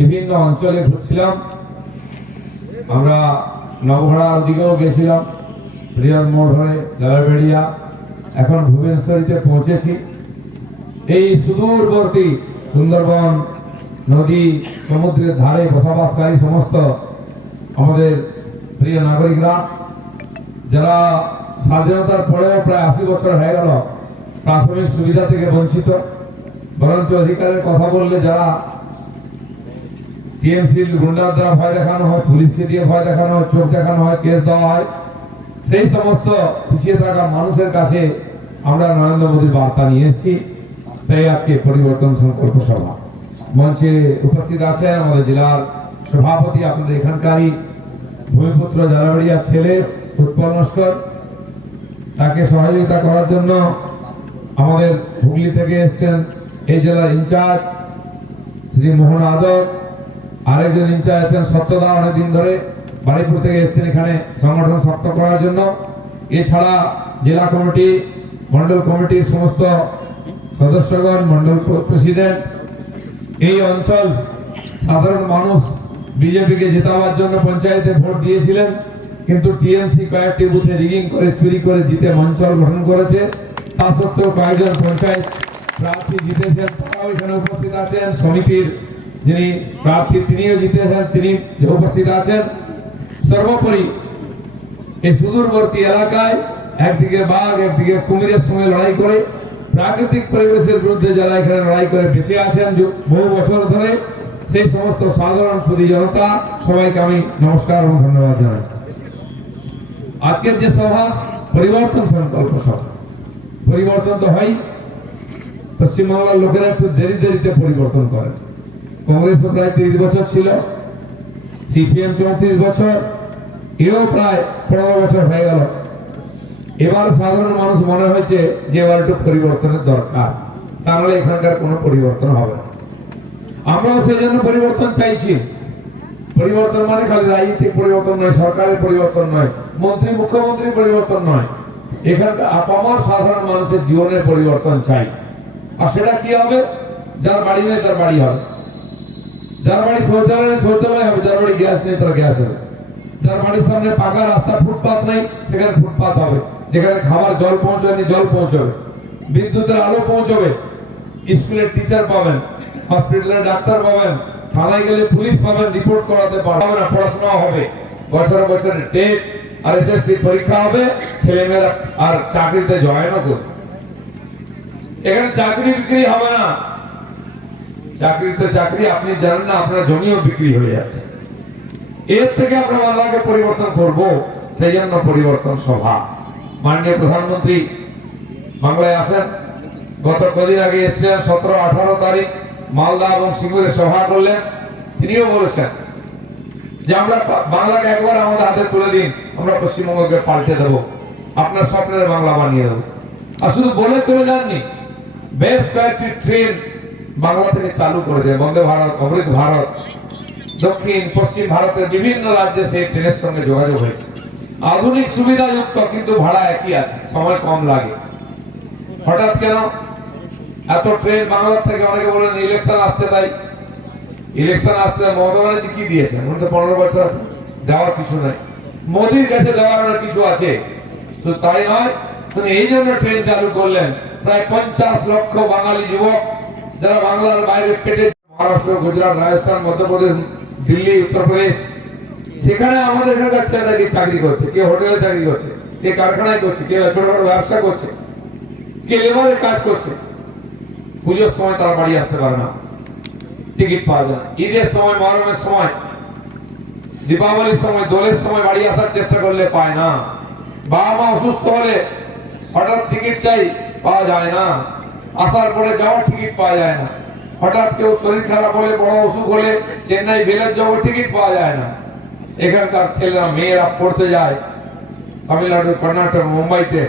বিভিন্ন অঞ্চলে ঘুরছিলাম। আমরা নবঘড়ার দিকেও গেছিলাম, রিয়ার মোড় হয়ে লালাবেড়িয়া, এখন ভুবনেশ্বরীতে পৌঁছেছি। এই সুদূরবর্তী সুন্দরবন, নদী, সমুদ্রের ধারে বসবাসকারী সমস্ত আমাদের প্রিয় নাগরিকরা, যারা স্বাধীনতার পরেও প্রায় 80 বছর হয়ে গেল প্রাথমিক সুবিধা থেকে বঞ্চিত, বরঞ্চ অধিকারের কথা বললে যারা টিএমসির গুন্ডার দ্বারা ভয় দেখানো হয়, পুলিশকে দিয়ে ভয় দেখানো হয়, চোখ দেখানো হয়, কেস দেওয়া হয়, সেই সমস্ত পিছিয়ে থাকা মানুষের কাছে আমরা নরেন্দ্র মোদীর বার্তা নিয়ে এসেছি। তাই আজকে পরিবর্তন সংকল্প সভা মঞ্চে উপস্থিত আছেন আমাদের জেলার সভাপতি, আপনাদের এখানকারই ভূমিপুত্র জালাবাড়িয়ার ছেলে উৎপল নস্কর। তাকে সহযোগিতা করার জন্য আমাদের হুগলি থেকে এসেছেন এই জেলার ইনচার্জ শ্রী মোহন আদর, আরেকজন ইনচার্জ আছেন সত্যদা, অনেকদিন ধরে বাড়িপুর থেকে এসেছেন এখানে সংগঠন শক্ত করার জন্য। এছাড়া জেলা কমিটি, মন্ডল কমিটির সমস্ত সদস্যগণ, মন্ডল প্রেসিডেন্ট। এই অঞ্চল সাধারণ মানুষ বিজেপিকে জেতাবার জন্য পঞ্চায়েতে ভোট দিয়েছিলেন, কিন্তু টিএমসি কয়েকটি বুথে রিগিং করে, চুরি করে জিতে অঞ্চল গঠন করেছে। তা সত্ত্বেও কয়েকজন পঞ্চায়েত প্রার্থী জিতেছেন, তারাও এখানে উপস্থিত আছেন। সমিতির যিনি প্রার্থী তিনিও জিতেছেন, তিনি উপস্থিত আছেন। সর্বোপরি এই সুদূরবর্তী এলাকায় একদিকে বাঘ, একদিকে কুমিরের সঙ্গে লড়াই করে, প্রাকৃতিক পরিবেশের বিরুদ্ধে যারা এখানে লড়াই করে বেঁচে আছেন বহু বছর ধরে, সেই সমস্ত সাধারণ সুধী জনতা, সবাইকে আমি নমস্কার এবং ধন্যবাদ জানাই। আজকের যে সভা পরিবর্তন সংকল্প সভা, পরিবর্তন তো হয়, পশ্চিমবাংলার লোকেরা একটু দেরিতে পরিবর্তন করে। কংগ্রেস তো প্রায় 30 বছর ছিল, সিপিএম 34 বছর, এও প্রায় 15 বছর হয়ে গেল। এবার সাধারণ মানুষ মনে হয়েছে যে এবার একটু পরিবর্তনের দরকার, তাহলে এখানকার কোনো পরিবর্তন হবে না। আমরাও সেই জন্য পরিবর্তন চাইছি। পরিবর্তন মানে খালি রাজনৈতিক পরিবর্তন নয়, সরকারের পরিবর্তন নয়, মন্ত্রী মুখ্যমন্ত্রী পরিবর্তন নয়, এখানকার আপামর সাধারণ মানুষের জীবনের পরিবর্তন চাই। আর সেটা কি হবে? যার বাড়ি নেই তার বাড়ি হবে, যার বাড়ি শৌচালয় নেই শৌচালয় হবে, যার বাড়ি গ্যাস নেই তার গ্যাস হবে, যার বাড়ির সামনে পাকা রাস্তা, ফুটপাত নেই সেখানে ফুটপাত হবে, যেখানে খাবার জল পৌঁছায়নি জল পৌঁছবে, বিদ্যুতের আলো পৌঁছবে, স্কুলের টিচার পাবেন, হসপিটালের ডাক্তার পাবেন, থানায় গেলে পুলিশ পাবেন, রিপোর্ট করাতে পারবে না, পড়াশোনা হবে, বছর বছরের টেট আর এসএসসি পরীক্ষা হবে, ছেলেমেয়েরা আর চাকরিতে জয়েনও করবে। এখানে চাকরি বিক্রি হবে না, চাকরি তো চাকরি, আপনি জানেন না আপনার জমিও বিক্রি হয়ে যাচ্ছে। এর থেকে আমরা বাংলাকে পরিবর্তন করব, সেই জন্য পরিবর্তন সভা। মাননীয় প্রধানমন্ত্রী বাংলায় আসেন, গত কদিন আগে এসেছিলেন, 17-18 তারিখ মালদা এবং সিঙ্গুরে সভা করলেন। তিনিও বলেছেন যে আমরা বাংলাকে একবার আমাদের হাতে তুলে দিন, আমরা পশ্চিমবঙ্গকে পাল্টে দেব, আপনার স্বপ্নের বাংলা বানিয়ে দেব। আর শুধু বলে চলে যাননি, বেশ কয়েকটি ট্রেন বাংলা থেকে চালু করেছে, বন্দে ভারত, অমৃত ভারত, দক্ষিণ পশ্চিম ভারতের বিভিন্ন রাজ্যে সেই ট্রেনের সঙ্গে যোগাযোগ হয়েছে। আধুনিক সুবিধাযুক্ত, কিন্তু ভাড়া একই আছে, সময় কম লাগে। হঠাৎ কেন এত ট্রেন বাংলার থেকে? অনেকে বলেন ইলেকশন আসছে, তাই ইলেকশন আসলে মমতা ব্যানার্জি কি দিয়েছেন? উনি তো 15 বছর আছে, দেওয়ার কিছু নাই। মোদীর কাছে দেওয়ার কিছু আছে, শুধু তাই নয়, তিনি এই জন্য ট্রেন চালু করলেন। প্রায় 50 লক্ষ বাঙালি যুবক যারা বাংলার বাইরে পেটে, মহারাষ্ট্র, গুজরাট, রাজস্থান, মধ্যপ্রদেশ, দিল্লি, উত্তরপ্রদেশ, সেখানে আমাদের এখানকার ছেলেরা কি চাকরি করছে, কে হোটেলে চাকরি করছে, কে কারখানায় করছে, কে ছোটখাটো ব্যবসা করছে, কে লেবারে কাজ করছে। পুজোর সময় তারা বাড়ি আসতে পারে না, টিকিট পাওয়া যায় না। ঈদের সময়, মহরমের সময়, দীপাবলির সময়, দোলের সময় বাড়ি আসার চেষ্টা করলে পায় না। বাবা মা অসুস্থ হলে হঠাৎ টিকিট চাই, পাওয়া যায় না। আসার পরে যাওয়ার টিকিট পাওয়া যায় না। হঠাৎ কেউ শরীর খারাপ হলে, বড় অসুখ হলে চেন্নাই বেলের যাওয়ার টিকিট পাওয়া যায় না। এখানকার ছেলেরা মেয়েরা পড়তে যায় তামিলনাড়ু, কর্ণাটক, মুম্বাইতে।